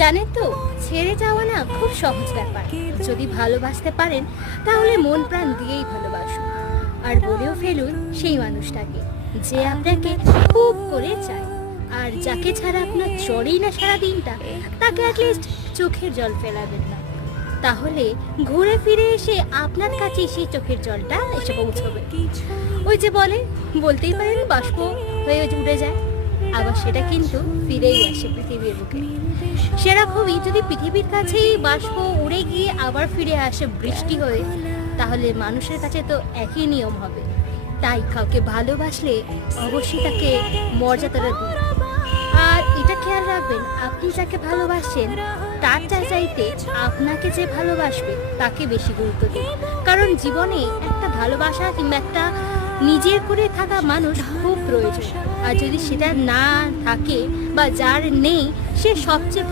জানেন তো, ছেড়ে যাওয়া না খুব সহজ ব্যাপার। যদি ভালোবাসতে পারেন তাহলে মন প্রাণ দিয়েই ভালোবাসুন, আর বলেও ফেলুন সেই মানুষটাকে যে আপনাকে খুব করে চায়। আর যাকে ছাড়া আপনার চড়েই না সারা দিনটা, তাকে অ্যাটলিস্ট চোখের জল ফেলাবেন না। তাহলে ঘুরে ফিরে এসে আপনার কাছে সেই চোখের জলটা এসে পৌঁছবে। ওই যে বলতেই পারেন বাষ্প হয়ে উঠে যায়, আবার সেটা কিন্তু ফিরেই আসে পৃথিবীর বুকে। সেরকমই যদি পৃথিবীর কাছেই বাষ্প উড়ে গিয়ে আবার ফিরে আসে বৃষ্টি হয়ে, তাহলে মানুষের কাছে তো একই নিয়ম হবে। তাই কাউকে ভালোবাসলে অবশ্যই তাকে মর্যাদাটা দিন। আর এটা খেয়াল রাখবেন, আপনি যাকে ভালোবাসেন তার চাইতে আপনাকে যে ভালোবাসবে তাকে বেশি গুরুত্ব দিন। কারণ জীবনে একটা ভালোবাসা কিংবা একটা নিজের করে থাকা মানুষ খুব প্রয়োজন। আর যদি সেটা না থাকে বা যার নেই, সে সবচেয়ে